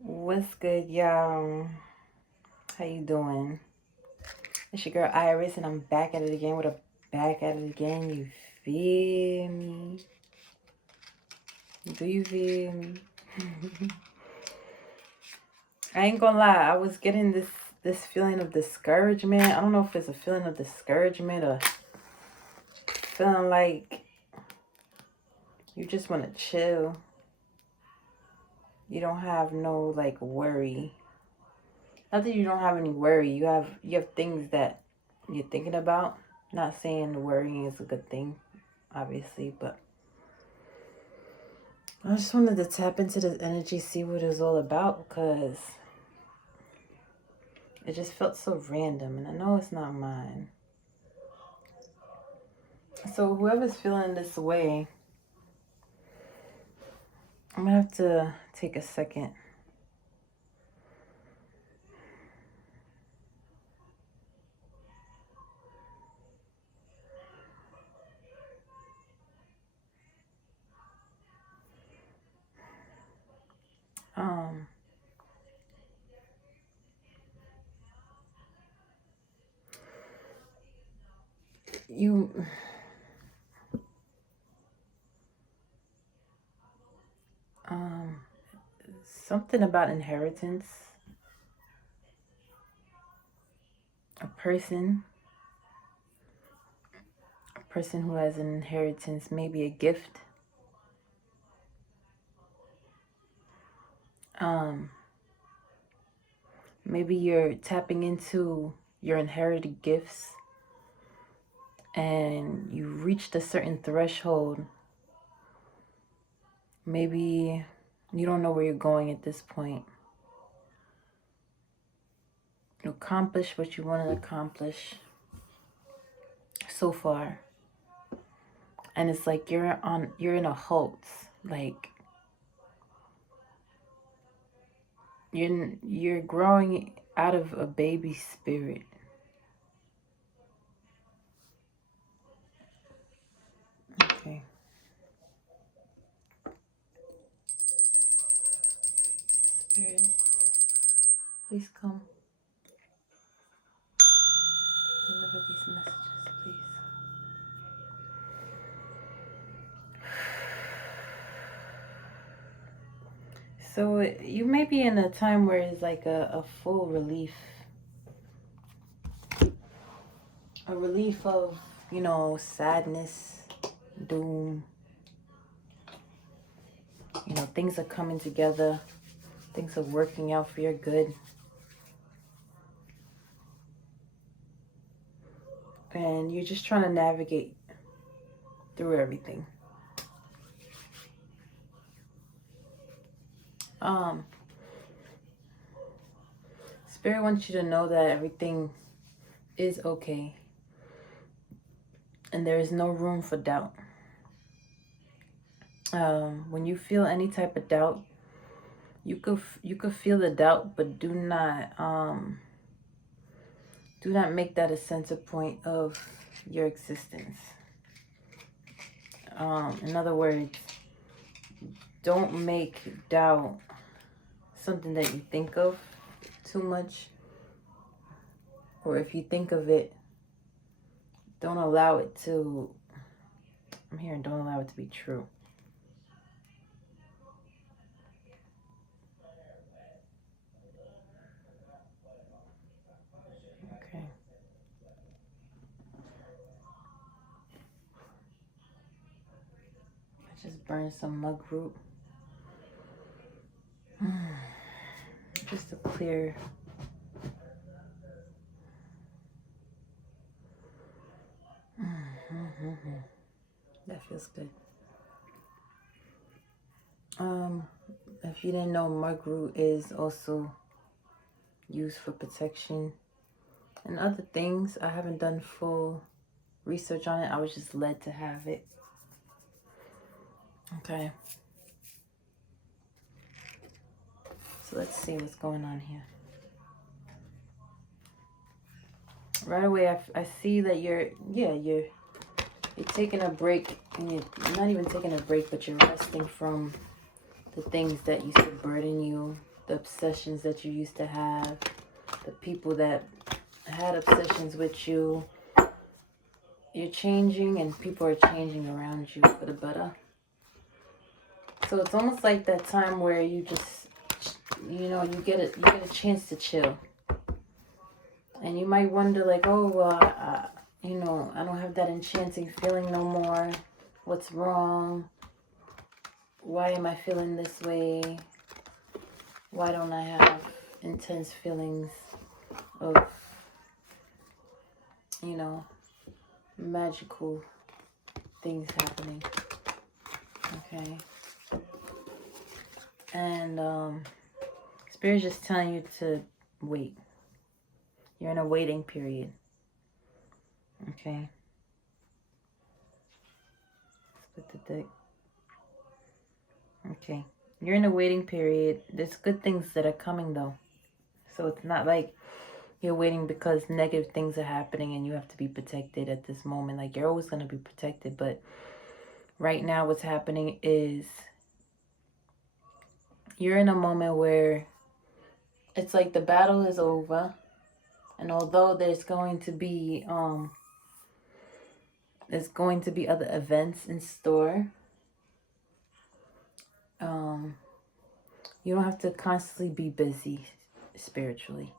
What's good, y'all? How you doing? It's your girl Iris, and I'm back at it again with a back at it again. You feel me? Do you feel me? I ain't gonna lie, I was getting this feeling of discouragement. I don't know if it's a feeling of discouragement or feeling like you just want to chill. You don't have no like worry. Not that you don't have any worry. You have things that you're thinking about. Not saying worrying is a good thing, obviously, but I just wanted to tap into this energy, see what it's all about, because it just felt so random, and I know it's not mine. So whoever's feeling this way, I'm gonna have to take a second. Um, you, um, something about inheritance. A person who has an inheritance, maybe a gift. Um, Maybe you're tapping into your inherited gifts and you reached a certain threshold. Maybe you don't know where you're going at this point. You accomplished what you wanted to accomplish so far. And it's like you're in a halts. Like you're growing out of a baby spirit. Okay. Spirit, please come. Deliver these messages, please. So you may be in a time where it's like a full relief. A relief of, sadness, doom. Things are coming together. Things are working out for your good. And you're just trying to navigate through everything. Spirit wants you to know that everything is okay. And there is no room for doubt. When you feel any type of doubt, you could feel the doubt, but do not make that a center point of your existence. In other words, don't make doubt something that you think of too much. Or if you think of it, don't allow it to, don't allow it to be true. Okay. I just burned some mug root. Just to clear. That feels good. If you didn't know, mug root is also used for protection and other things. I haven't done full research on it. I was just led to have it. Okay. So let's see what's going on here. Right away, I see that you're taking a break, and you're not even taking a break, but you're resting from the things that used to burden you, the obsessions that you used to have, the people that had obsessions with you. You're changing, and people are changing around you for the better. So it's almost like that time where you just, you know, you get a chance to chill. And you might wonder like, oh, well, you know, I don't have that enchanting feeling no more. What's wrong? Why am I feeling this way? Why don't I have intense feelings of, you know, magical things happening? Okay. And Spirit's just telling you to wait. You're in a waiting period. Okay. Split the deck. Okay. You're in a waiting period. There's good things that are coming though. So it's not like you're waiting because negative things are happening and you have to be protected at this moment. Like, you're always going to be protected. But right now what's happening is you're in a moment where it's like the battle is over. And although there's going to be other events in store, you don't have to constantly be busy spiritually.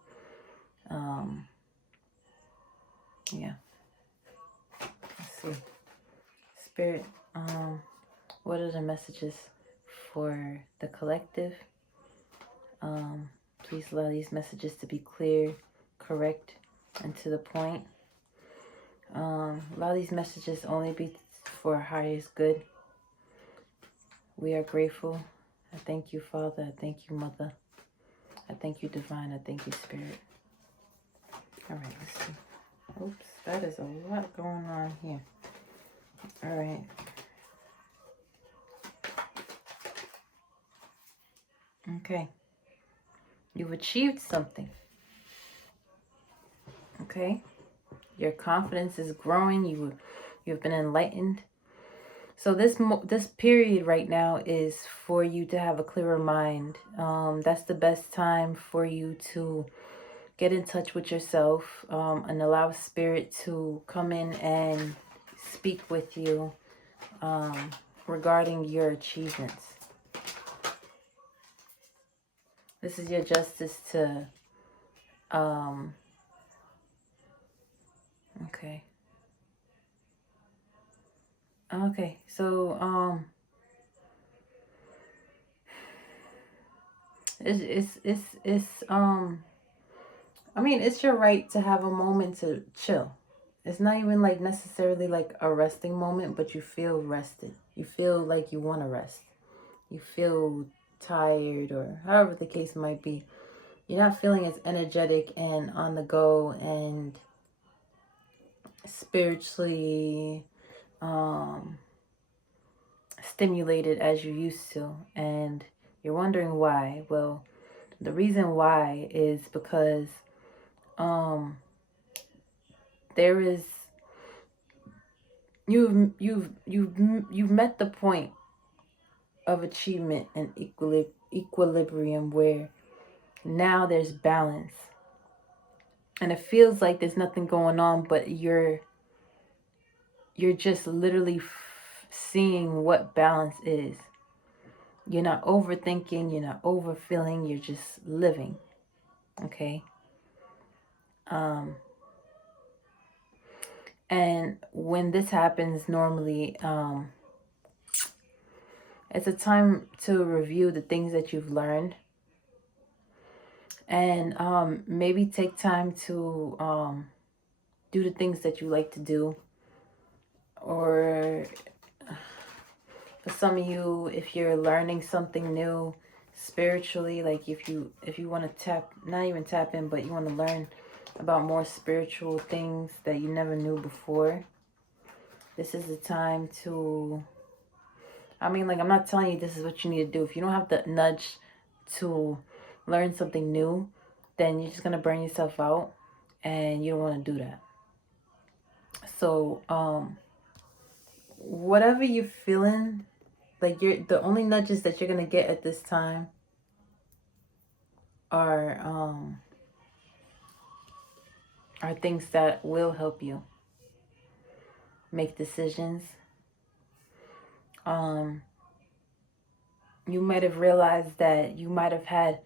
Yeah. Let's see. Spirit, what are the messages for the collective? Please allow these messages to be clear, correct, and to the point. Allow these messages only be for our highest good. We are grateful. I thank you, Father. I thank you, Mother. I thank you, Divine. I thank you, Spirit. All right, let's see. Oops, that is a lot going on here. All right. Okay. You've achieved something. Okay. Your confidence is growing. You've been enlightened. So this period right now is for you to have a clearer mind. That's the best time for you to get in touch with yourself and allow Spirit to come in and speak with you regarding your achievements. This is your justice to okay. Okay, so it's I mean, it's your right to have a moment to chill. It's not even like necessarily like a resting moment, but you feel rested. You feel like you want to rest. You feel tired, or however the case might be. You're not feeling as energetic and on the go and spiritually stimulated as you used to. And you're wondering why. Well, the reason why is because there is you've met the point of achievement and equilibrium where now there's balance, and it feels like there's nothing going on, but you're just literally seeing what balance is. You're not overthinking, you're not overfeeling, you're just living. Okay. And when this happens, normally it's a time to review the things that you've learned, and maybe take time to do the things that you like to do. Or for some of you, if you're learning something new spiritually, like if you want to not even tap in, but you want to learn about more spiritual things that you never knew before, this is the time to, I mean, like, I'm not telling you this is what you need to do. If you don't have the nudge to learn something new, then you're just going to burn yourself out, and you don't want to do that. So, whatever you're feeling, like, the only nudges that you're going to get at this time are things that will help you make decisions. You might have realized that you might have had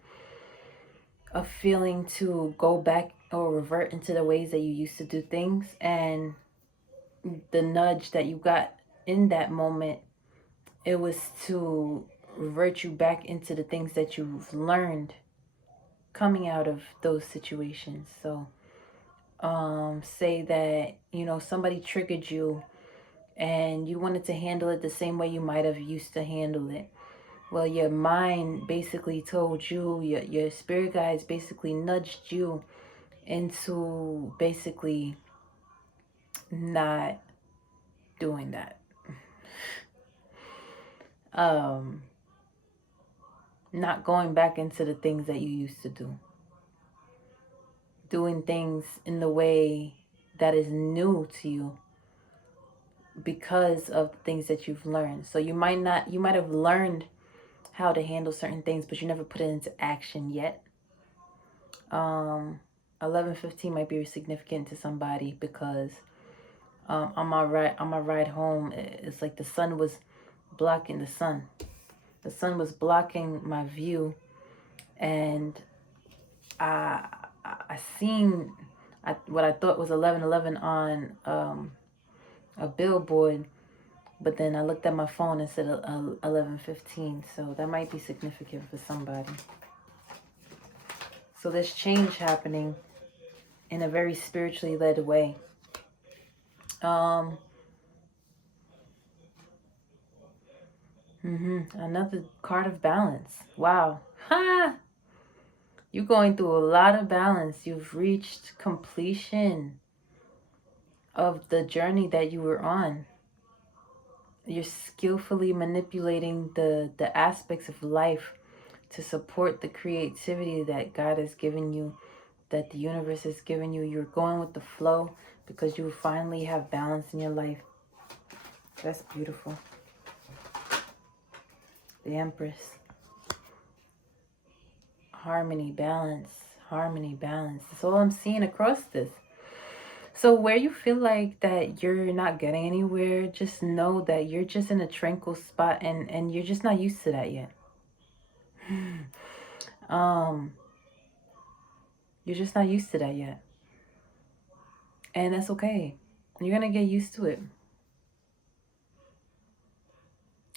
a feeling to go back or revert into the ways that you used to do things, and the nudge that you got in that moment, it was to revert you back into the things that you've learned coming out of those situations. So say that, you know, somebody triggered you and you wanted to handle it the same way you might have used to handle it. Well, your mind basically told you, your spirit guides basically nudged you into basically not doing that. Not going back into the things that you used to do. Doing things in the way that is new to you because of things that you've learned. So you might have learned how to handle certain things, but you never put it into action yet. 11:15 might be significant to somebody because on my ride home, it's like the sun was blocking the sun. The sun was blocking my view, and I seen what I thought was 11:11 on a billboard, but then I looked at my phone and said 11:15. So that might be significant for somebody. So there's change happening in a very spiritually led way. Another card of balance. Wow. Ha! You're going through a lot of balance. You've reached completion of the journey that you were on. You're skillfully manipulating the aspects of life to support the creativity that God has given you, that the universe has given you. You're going with the flow because you finally have balance in your life. That's beautiful. The Empress. Harmony, balance, harmony, balance. That's all I'm seeing across this. So where you feel like that you're not getting anywhere, just know that you're just in a tranquil spot, and you're just not used to that yet. You're just not used to that yet. And that's okay. You're going to get used to it.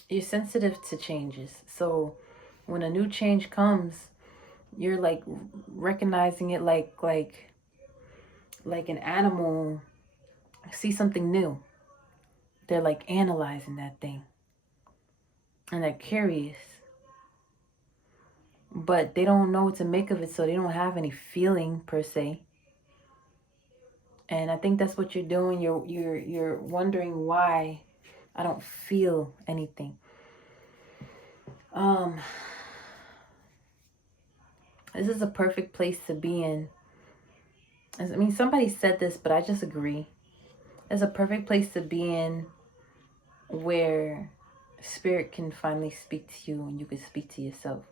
You're sensitive to changes. So when a new change comes, you're like recognizing it like an animal see something new. They're like analyzing that thing. And they're curious. But they don't know what to make of it, so they don't have any feeling per se. And I think that's what you're doing. You're wondering why I don't feel anything. This is a perfect place to be in. I mean, somebody said this, but I just agree. It's a perfect place to be in where spirit can finally speak to you and you can speak to yourself.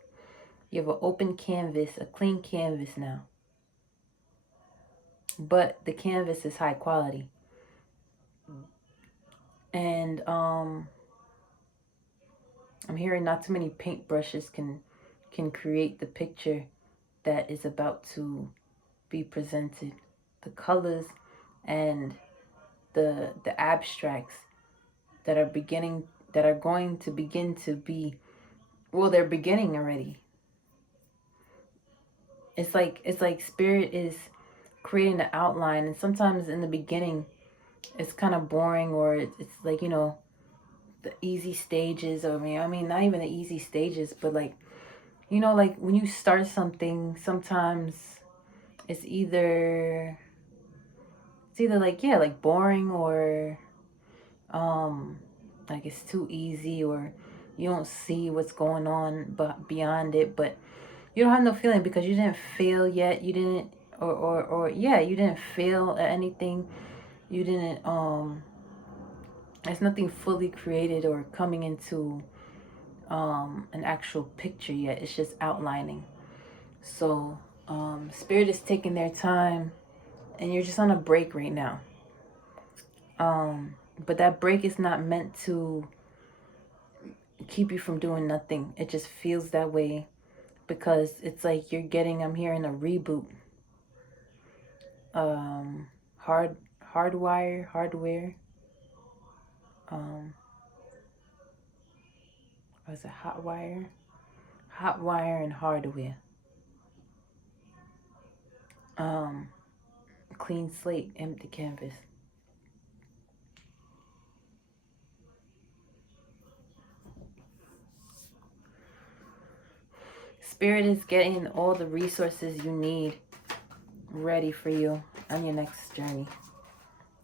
You have an open canvas, a clean canvas now. But the canvas is high quality. And I'm hearing not too many paintbrushes can create the picture that is about to be presented. The colors and the abstracts that are going to begin to be, well, they're beginning already. It's like spirit is creating the outline, and sometimes in the beginning it's kind of boring, or it's like, you know, the easy stages. I mean not even the easy stages, but like, you know, like when you start something, sometimes it's either like, yeah, like boring, or like it's too easy, or you don't see what's going on but beyond it, but you don't have no feeling because you didn't fail yet. You didn't, or yeah, you didn't fail at anything. You didn't, there's nothing fully created or coming into an actual picture yet. It's just outlining. So Spirit is taking their time, and you're just on a break right now. But that break is not meant to keep you from doing nothing. It just feels that way because it's like you're getting, I'm hearing a reboot. Hardware. Was it hot wire? Hot wire and hardware. Clean slate, empty canvas. Spirit is getting all the resources you need ready for you on your next journey.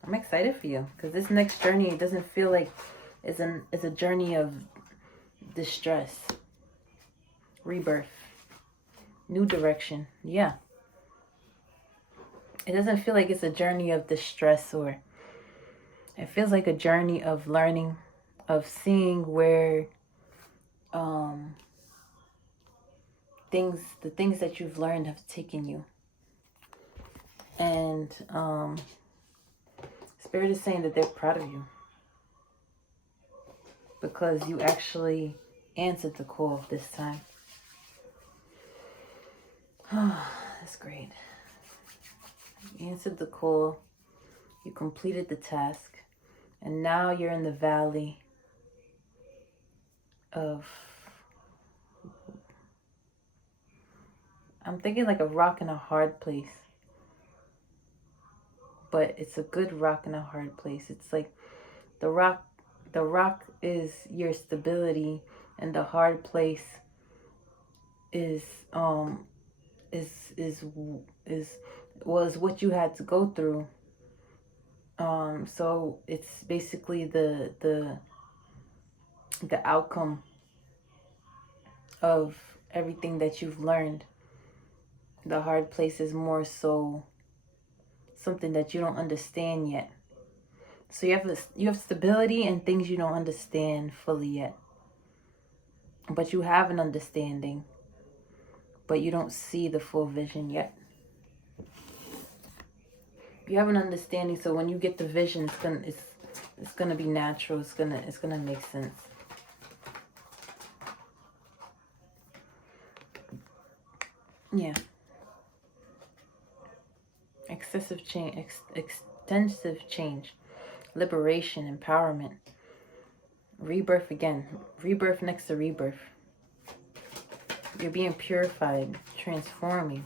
I'm excited for you because this next journey doesn't feel like it's a journey of distress, rebirth, new direction. Yeah. It doesn't feel like it's a journey of distress, or it feels like a journey of learning, of seeing where the things that you've learned have taken you. And Spirit is saying that they're proud of you because you actually answered the call this time. That's great. You answered the call. You completed the task. And now you're in the valley of, I'm thinking like a rock in a hard place. But it's a good rock in a hard place. It's like the rock is your stability, and the hard place is was what you had to go through. So it's basically the outcome of everything that you've learned. The hard place is more so something that you don't understand yet. So you have stability and things you don't understand fully yet. But you have an understanding, but you don't see the full vision yet. You have an understanding, so when you get the vision, it's gonna be natural. It's gonna make sense. Yeah. Excessive change, extensive change, liberation, empowerment, rebirth again, rebirth next to rebirth. You're being purified, transforming.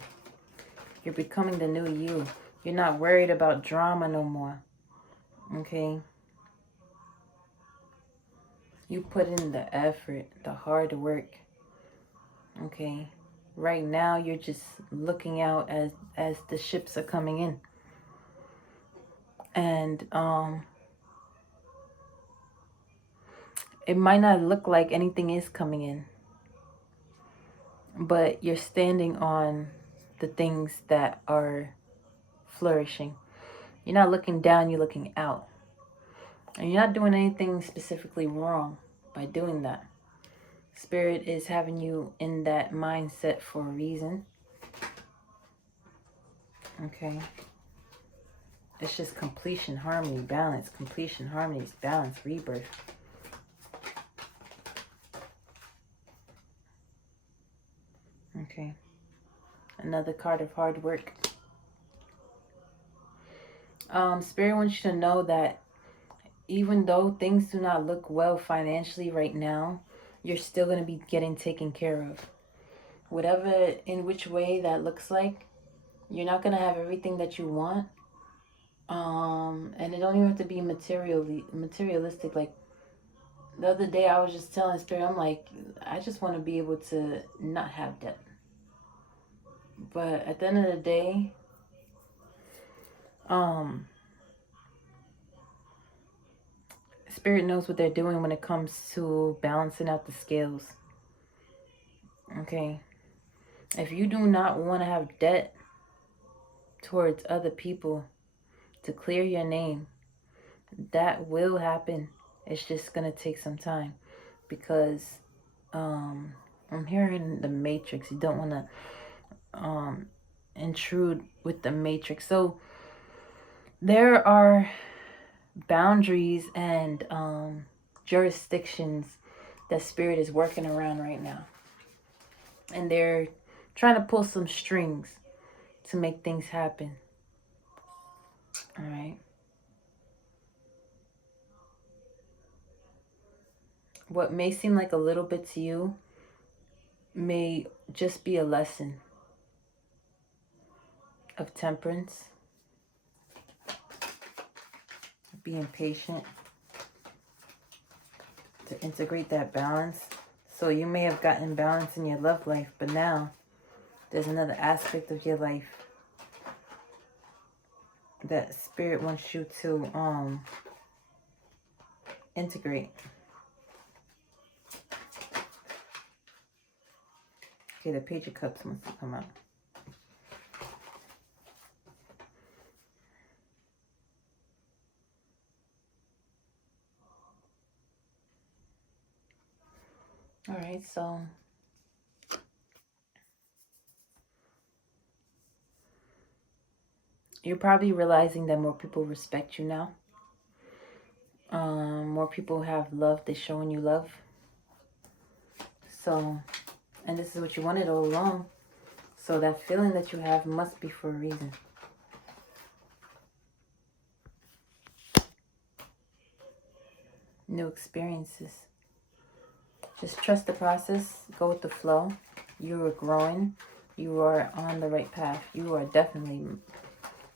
You're becoming the new you. You're not worried about drama no more. Okay? You put in the effort, the hard work. Okay? Right now, you're just looking out as the ships are coming in. And it might not look like anything is coming in, but you're standing on the things that are flourishing. You're not looking down, you're looking out. And you're not doing anything specifically wrong by doing that. Spirit is having you in that mindset for a reason. Okay. It's just completion, harmony, balance, completion, harmony, balance, rebirth. Okay. Another card of hard work. Spirit wants you to know that even though things do not look well financially right now, you're still going to be getting taken care of. Whatever, in which way that looks like, you're not going to have everything that you want. And it don't even have to be materialistic. Like the other day I was just telling Spirit, I'm like, I just want to be able to not have debt. But at the end of the day, Spirit knows what they're doing when it comes to balancing out the scales. Okay. If you do not want to have debt towards other people to clear your name, that will happen. It's just going to take some time because I'm hearing the matrix. You don't want intrude with the matrix. So there are boundaries and jurisdictions that spirit is working around right now, and they're trying to pull some strings to make things happen. All right. What may seem like a little bit to you may just be a lesson of temperance, being patient, to integrate that balance. So you may have gotten balance in your love life, but now there's another aspect of your life that spirit wants you to integrate. Okay, the Page of Cups wants to come out. All right, so you're probably realizing that more people respect you now. More people have love. They're showing you love. So, and this is what you wanted all along. So that feeling that you have must be for a reason. New experiences. Just trust the process. Go with the flow. You are growing. You are on the right path. You are definitely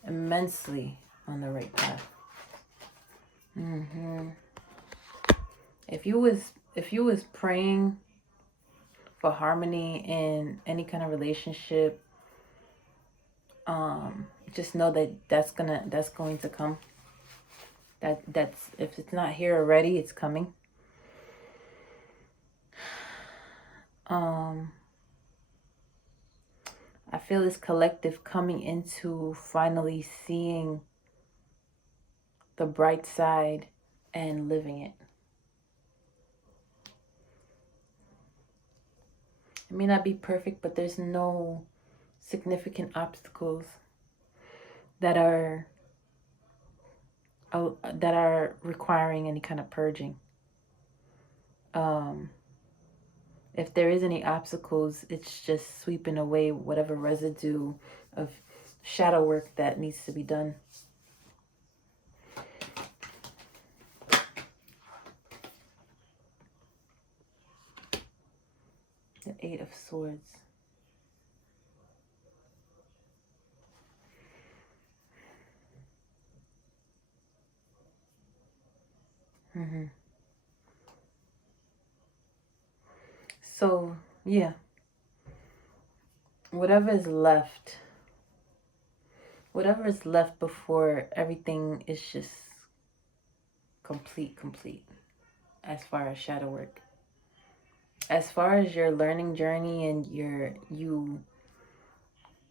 immensely on the right path. If you was praying for harmony in any kind of relationship, just know that that's going to come. That's if it's not here already, it's coming. I feel this collective coming into finally seeing the bright side and living it. It may not be perfect, but there's no significant obstacles that are requiring any kind of purging. If there is any obstacles, it's just sweeping away whatever residue of shadow work that needs to be done. The Eight of Swords. So, yeah. Whatever is left before everything is just complete as far as shadow work. As far as your learning journey and you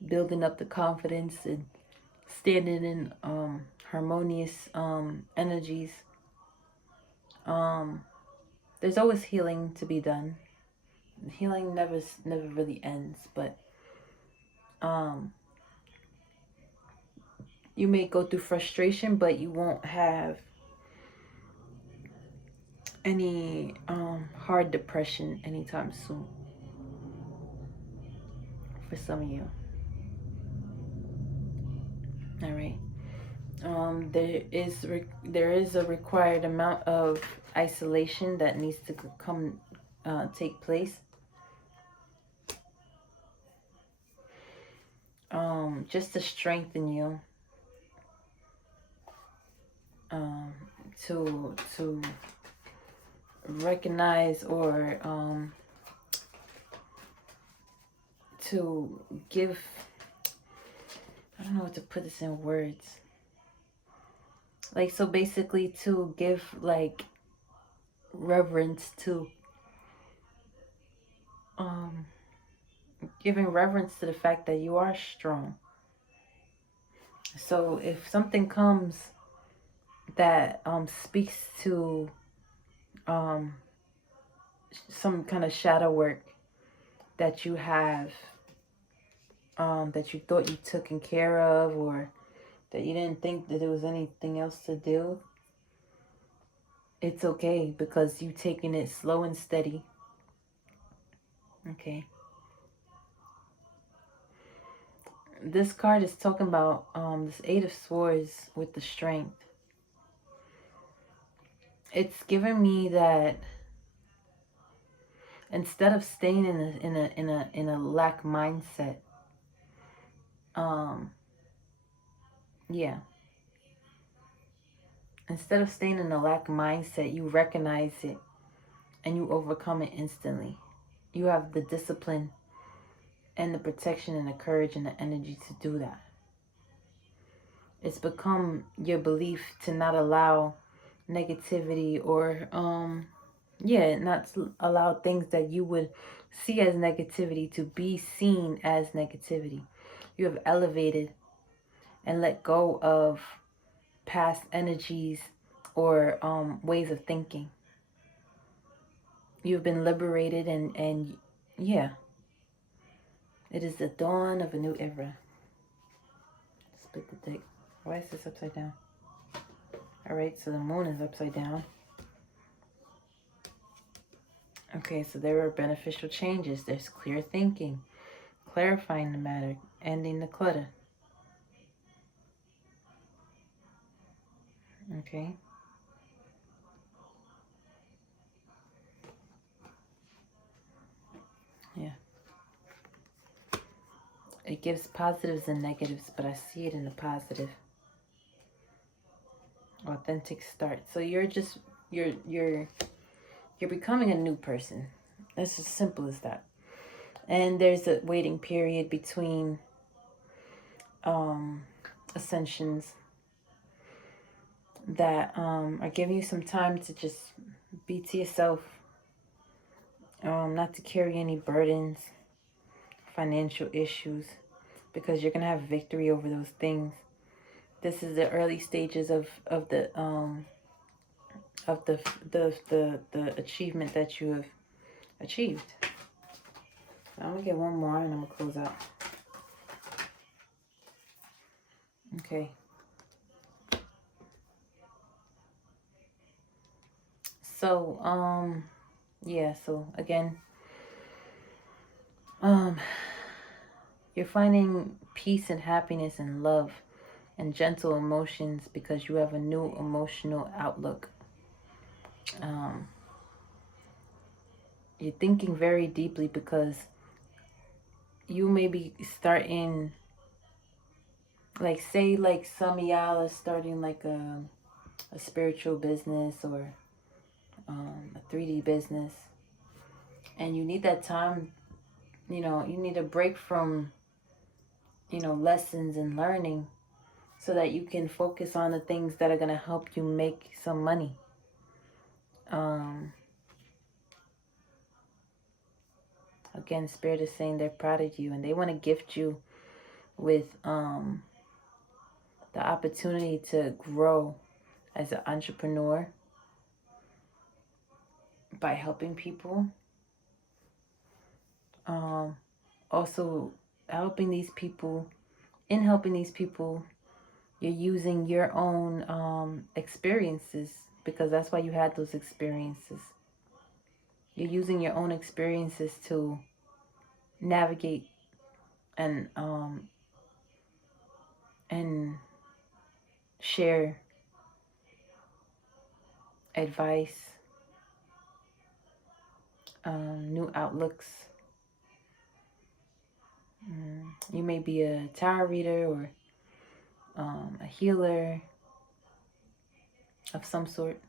building up the confidence and standing in harmonious energies, there's always healing to be done. Healing never really ends, but you may go through frustration, but you won't have any hard depression anytime soon for some of you. All right. There is a required amount of isolation that needs to take place. Just to strengthen you. To recognize or to give, I don't know what to put this in words. Like, so basically to give like reverence to giving reverence to the fact that you are strong. So if something comes that speaks to some kind of shadow work that you have that you thought you took care of, or that you didn't think that there was anything else to do, it's okay, because you taking it slow and steady. Okay. This card is talking about this Eight of Swords with the Strength. It's giving me that instead of staying in a lack mindset, yeah. Instead of staying in a lack mindset, you recognize it and you overcome it instantly. You have the discipline and the protection and the courage and the energy to do that. It's become your belief to not allow negativity or not to allow things that you would see as negativity to be seen as negativity. You have elevated and let go of past energies or ways of thinking. You've been liberated, and yeah, it is the dawn of a new era. Split the deck. Why is this upside down? All right, so the moon is upside down. Okay, so there are beneficial changes. There's clear thinking, clarifying the matter, ending the clutter. Okay. Yeah. It gives positives and negatives, but I see it in the positive. Authentic start. So you're becoming a new person. It's as simple as that. And there's a waiting period between ascensions that are giving you some time to just be to yourself, not to carry any burdens, financial issues, because you're gonna have victory over those things. This is the early stages of the achievement that you have achieved. I'm gonna get one more and I'm gonna close out. Okay. So yeah, so again, you're finding peace and happiness and love and gentle emotions because you have a new emotional outlook. You're thinking very deeply because you may be starting, like, say, like some of y'all are starting like a spiritual business or a 3D business, and you need that time, you need a break from, lessons and learning so that you can focus on the things that are going to help you make some money. Again, Spirit is saying they're proud of you and they want to gift you with the opportunity to grow as an entrepreneur by helping people. Also, helping these people, you're using your own experiences, because that's why you had those experiences. You're using your own experiences to navigate and share advice, new outlooks. You may be a tarot reader or a healer of some sort.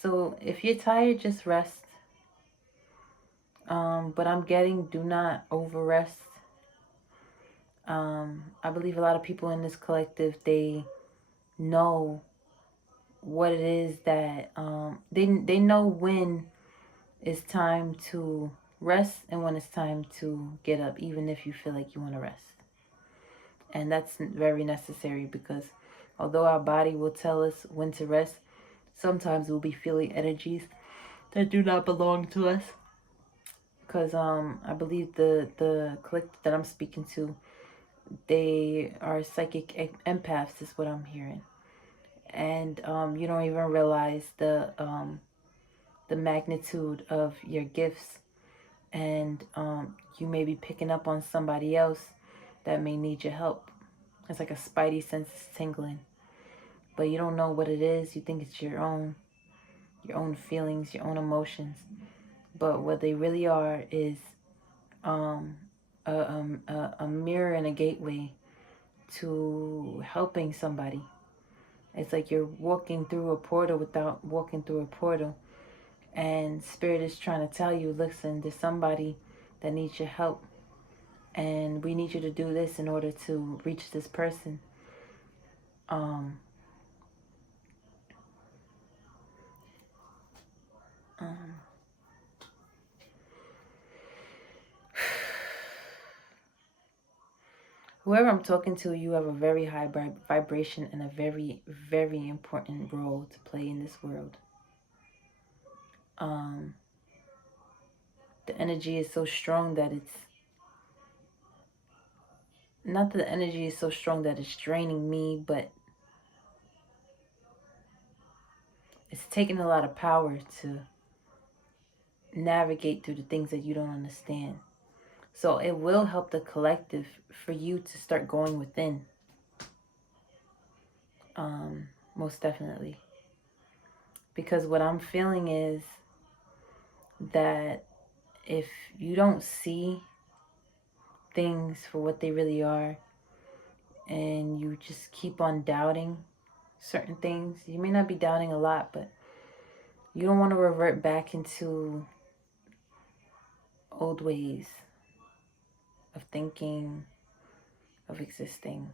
So if you're tired, just rest. But I'm getting, do not over rest. I believe a lot of people in this collective, they know what it is that they know when it's time to rest and when it's time to get up, even if you feel like you want to rest. And that's very necessary, because although our body will tell us when to rest, sometimes we'll be feeling energies that do not belong to us, because I believe the collective that I'm speaking to, they are psychic empaths, is what I'm hearing. And you don't even realize the magnitude of your gifts, and you may be picking up on somebody else that may need your help. It's like a spidey sense is tingling, but you don't know what it is. You think it's your own feelings, your own emotions, but what they really are is a mirror and a gateway to helping somebody. It's like you're walking through a portal without walking through a portal. And Spirit is trying to tell you, listen, there's somebody that needs your help. And we need you to do this in order to reach this person. Um, um, whoever I'm talking to, you have a very high vibration and a very, very important role to play in this world. The energy is so strong that it's not that the energy is so strong that it's draining me, but it's taking a lot of power to navigate through the things that you don't understand. So it will help the collective for you to start going within. Most definitely. Because what I'm feeling is that if you don't see things for what they really are, and you just keep on doubting certain things, you may not be doubting a lot, but you don't want to revert back into old ways of thinking, of existing.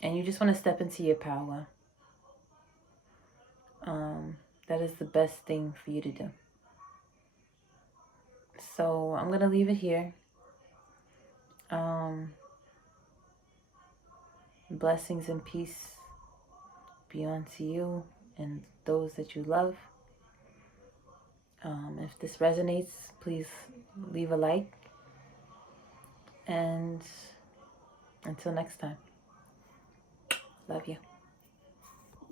And you just want to step into your power. That is the best thing for you to do. So I'm going to leave it here. Blessings and peace be unto you and those that you love. If this resonates, please leave a like. And until next time, love you.